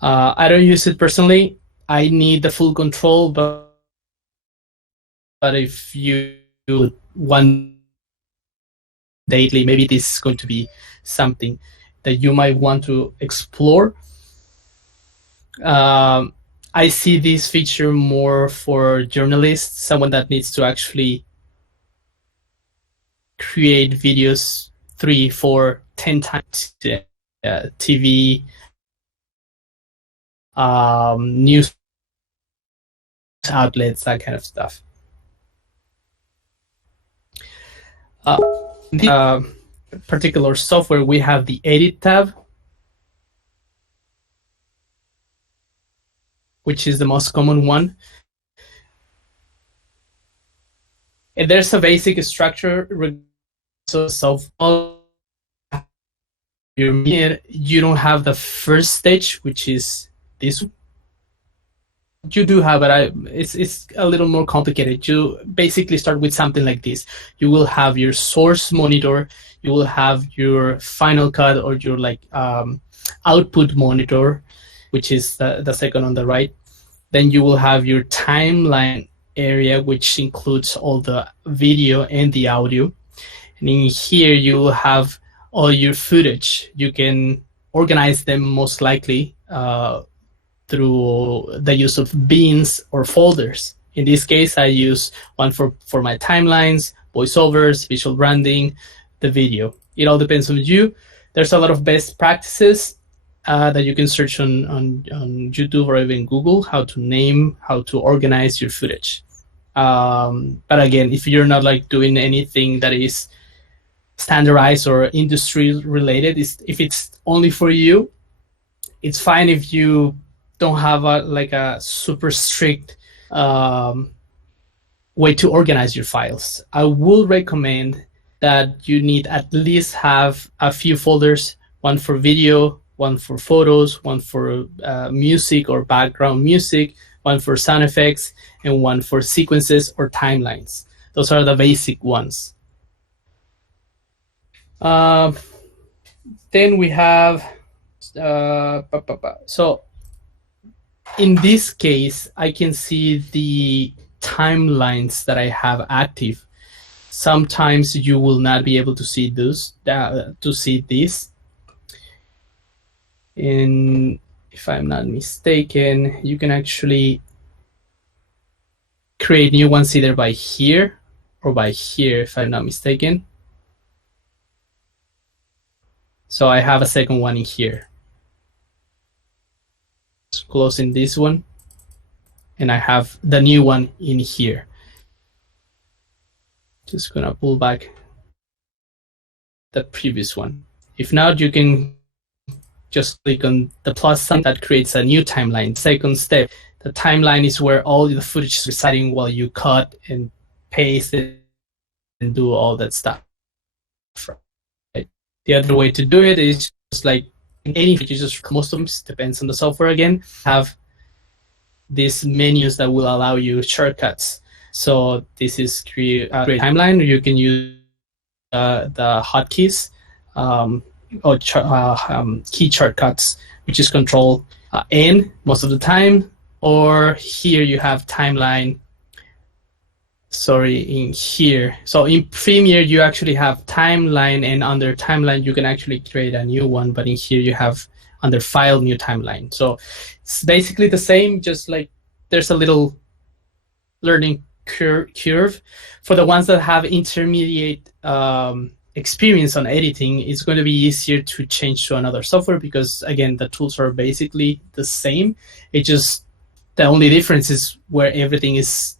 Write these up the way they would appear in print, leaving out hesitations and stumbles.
I don't use it personally. I need the full control, but if you want daily, maybe this is going to be something that you might want to explore. I see this feature more for journalists, someone that needs to actually create videos 3, 4, 10 times TV, news outlets, that kind of stuff. The particular software, we have the Edit tab, which is the most common one. And there's a basic structure. So you don't have the first stage, which is this. You do have it. It's a little more complicated. You basically start with something like this. You will have your source monitor. You will have your Final Cut or your output monitor, which is the second on the right. Then you will have your timeline area, which includes all the video and the audio. And in here, you will have all your footage. You can organize them most likely through the use of bins or folders. In this case, I use one for my timelines, voiceovers, visual branding, the video. It all depends on you. There's a lot of best practices that you can search on YouTube or even Google, how to name, how to organize your footage. But again, if you're not doing anything that is standardized or industry related, if it's only for you, it's fine if you don't have a super strict way to organize your files. I will recommend that you need at least have a few folders, one for video, one for photos, one for music or background music, one for sound effects, and one for sequences or timelines. Those are the basic ones. Then we have, so in this case, I can see the timelines that I have active. Sometimes you will not be able to see those, to see this. And if I'm not mistaken, you can actually create new ones either by here or by here, if I'm not mistaken. So I have a second one in here. Just closing this one, and I have the new one in here. Just gonna pull back the previous one. If not, you can just click on the plus sign that creates a new timeline. Second step, the timeline is where all the footage is residing while you cut and paste it and do all that stuff. Right? The other way to do it is just like in any feature, just most of them, depends on the software again, have these menus that will allow you shortcuts. So this is create timeline. You can use the hotkeys or key shortcuts, which is Control N most of the time, or here you have timeline. Sorry, in here. So in Premiere, you actually have timeline, and under timeline, you can actually create a new one. But in here, you have under File, New Timeline. So it's basically the same, just like there's a little learning curve. For the ones that have intermediate experience on editing, it's going to be easier to change to another software because, again, the tools are basically the same. It just, the only difference is where everything is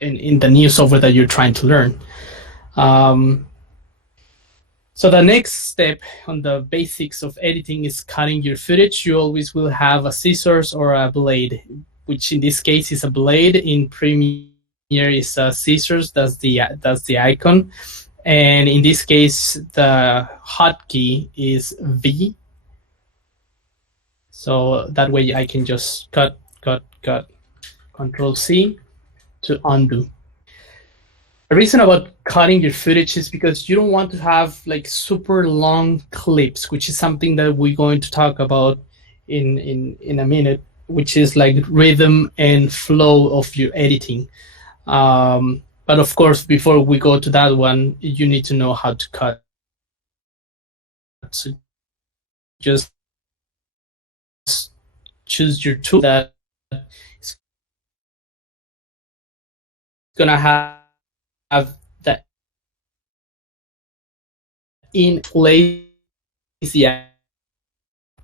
in the new software that you're trying to learn. So the next step on the basics of editing is cutting your footage. You always will have a scissors or a blade, which in this case is a blade. In Premiere is a scissors. That's the icon. And in this case, the hotkey is V. So that way I can just cut, Control C to undo. The reason about cutting your footage is because you don't want to have like super long clips, which is something that we're going to talk about in a minute, which is like rhythm and flow of your editing. But of course, before we go to that one, you need to know how to cut. So just choose your tool that is gonna have that in place. Yeah,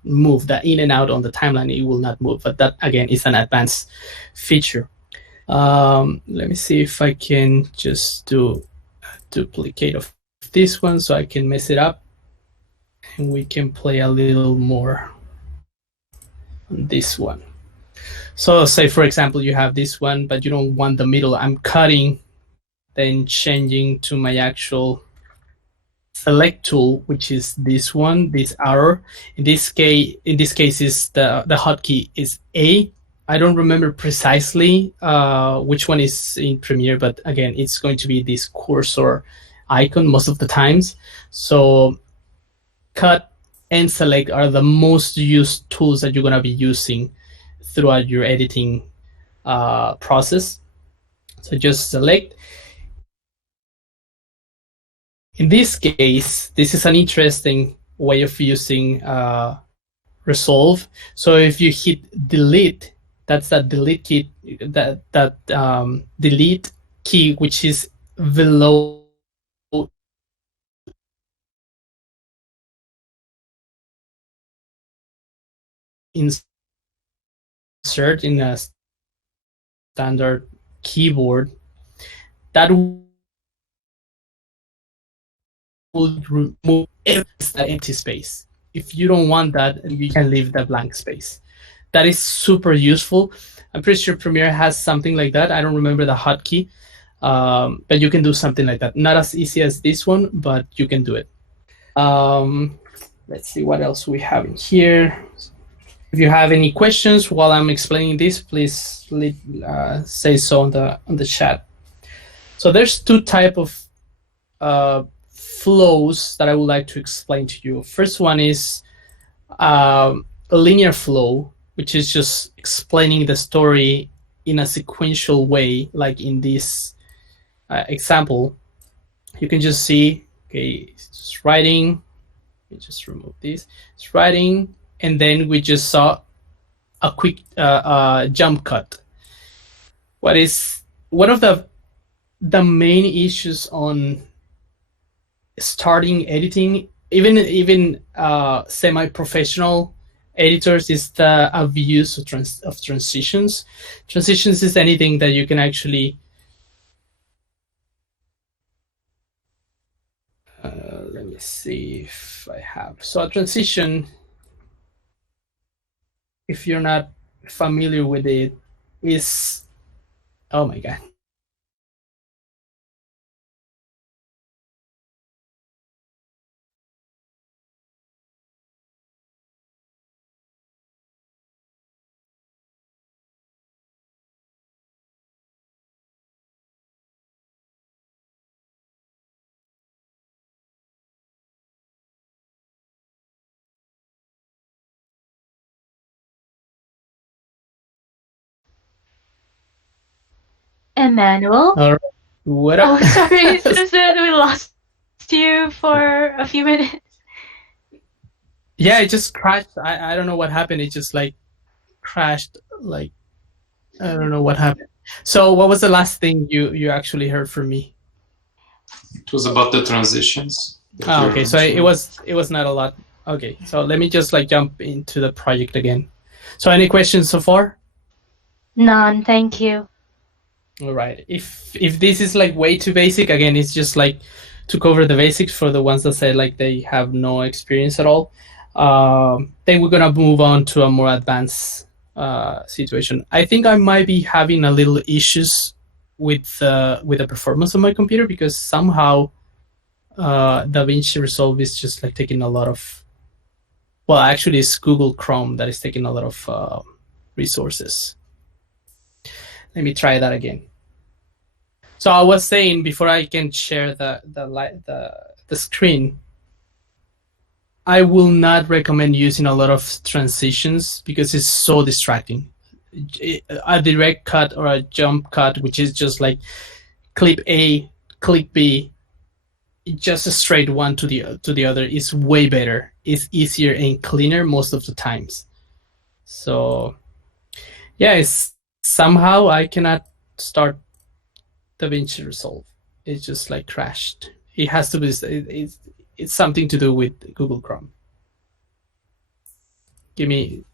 move that in and out on the timeline. It will not move, but that again is an advanced feature. Let me see if I can just do a duplicate of this one so I can mess it up, and we can play a little more on this one. So say, for example, you have this one, but you don't want the middle. I'm cutting, then changing to my actual select tool, which is this one, this arrow. In this case, is the hotkey is A. I don't remember precisely which one is in Premiere, but again, it's going to be this cursor icon most of the times. So cut and select are the most used tools that you're going to be using throughout your editing process. So just select. In this case, this is an interesting way of using Resolve. So if you hit delete, that's that delete key, delete key, which is below insert in a standard keyboard. That will remove that empty space. If you don't want that, you can leave the blank space. That is super useful. I'm pretty sure Premiere has something like that. I don't remember the hotkey, but you can do something like that. Not as easy as this one, but you can do it. Let's see what else we have in here. If you have any questions while I'm explaining this, please say so on the chat. So there's two type of flows that I would like to explain to you. First one is a linear flow, which is just explaining the story in a sequential way, like in this example. You can just see, okay, it's just writing. Let me just remove this. It's writing, and then we just saw a quick jump cut. What is one of the main issues on starting editing, even semi-professional editors, is the abuse of transitions. Transitions is anything that you can actually let me see if I have. So a transition, if you're not familiar with it, is, oh my god. Emmanuel? All right. What up? Oh, sorry, Susan, we lost you for a few minutes. Yeah, it just crashed. I don't know what happened. It just like crashed. Like, I don't know what happened. So what was the last thing you actually heard from me? It was about the transitions. Okay, so it was not a lot. Okay, so let me just like jump into the project again. So any questions so far? None, thank you. All right. If this is like way too basic, again, it's just like to cover the basics for the ones that say like they have no experience at all. Then we're gonna move on to a more advanced situation. I think I might be having a little issues with the performance of my computer, because somehow DaVinci Resolve is just like taking a lot of, well, actually it's Google Chrome that is taking a lot of resources. Let me try that again. So I was saying, before I can share the screen, I will not recommend using a lot of transitions because it's so distracting. A direct cut or a jump cut, which is just like clip A, click B, just a straight one to the other, is way better. It's easier and cleaner most of the times. So yeah, it's somehow I cannot start DaVinci Resolve. It just like crashed. It has to be. It's something to do with Google Chrome. Give me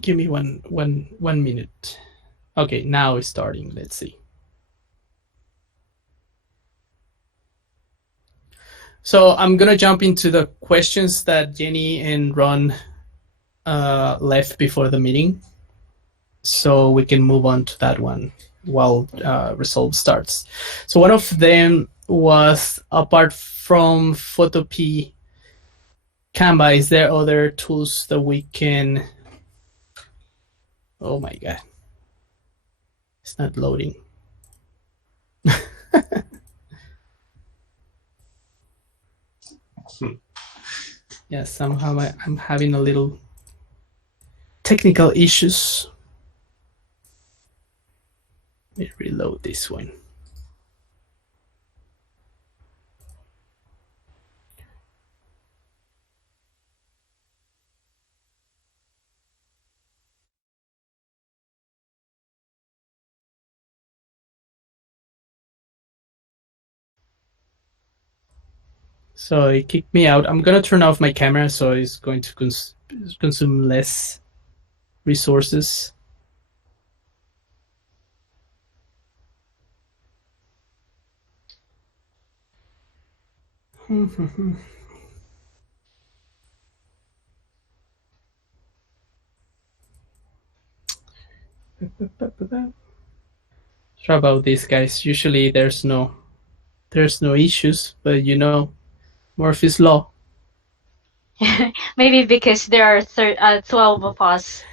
1 minute. Okay, now it's starting. Let's see. So I'm gonna jump into the questions that Jenny and Ron left before the meeting, so we can move on to that one while Resolve starts. So one of them was, apart from Photopea, Canva, is there other tools that we can... Oh my God, it's not loading. Yeah, somehow I'm having a little technical issues. Let me reload this one. So it kicked me out. I'm gonna turn off my camera, so it's going to consume less resources. Sorry about this, guys. Usually there's no issues, but you know, Murphy's Law. Maybe because there are 12 of us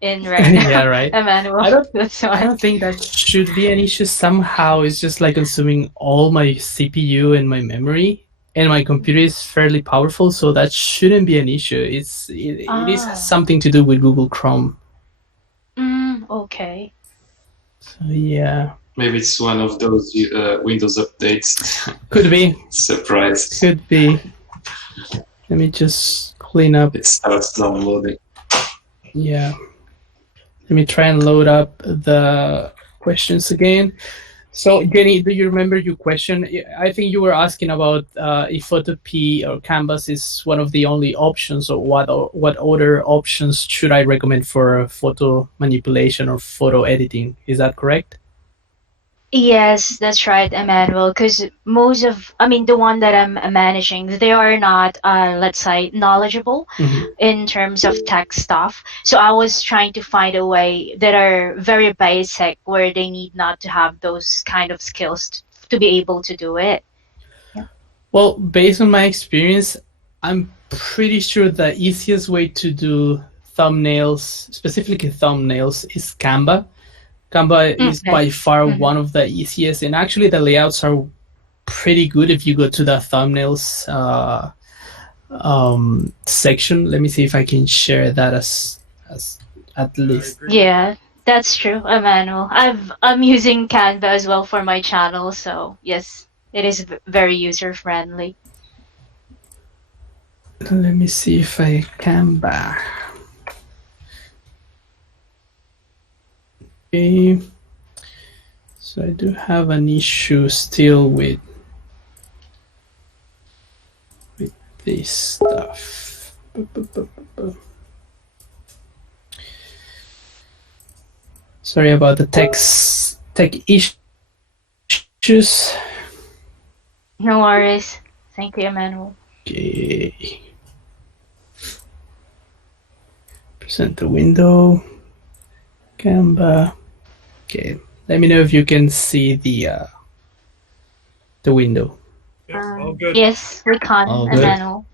in right now. Yeah, right. Emmanuel. I don't think that should be an issue. Somehow it's just like consuming all my CPU and my memory, and my computer is fairly powerful, so that shouldn't be an issue. It is something to do with Google Chrome. Okay. So yeah. Maybe it's one of those Windows updates. Could be. Surprise. Could be. Let me just clean up. It starts downloading. Yeah. Let me try and load up the questions again. So Jenny, do you remember your question? I think you were asking about if Photopea or Canvas is one of the only options, or what other options should I recommend for photo manipulation or photo editing? Is that correct? Yes, that's right, Emmanuel. Because the one that I'm managing, they are not, let's say, knowledgeable in terms of tech stuff. So I was trying to find a way that are very basic, where they need not to have those kind of skills to be able to do it. Yeah. Well, based on my experience, I'm pretty sure the easiest way to do thumbnails, specifically thumbnails, is Canva. Canva is by far one of the easiest, and actually the layouts are pretty good if you go to the thumbnails section. Let me see if I can share that as at least. Yeah, that's true, Emmanuel. I'm using Canva as well for my channel, so yes, it is very user friendly. Let me see if I Canva. Okay, so I do have an issue still with this stuff. Sorry about the tech issues. No worries. Thank you, Emmanuel. Okay. Present the window. Canva. Okay, let me know if you can see the window. Yes, we can, Emmanuel.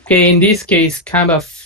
Okay, in this case, Canva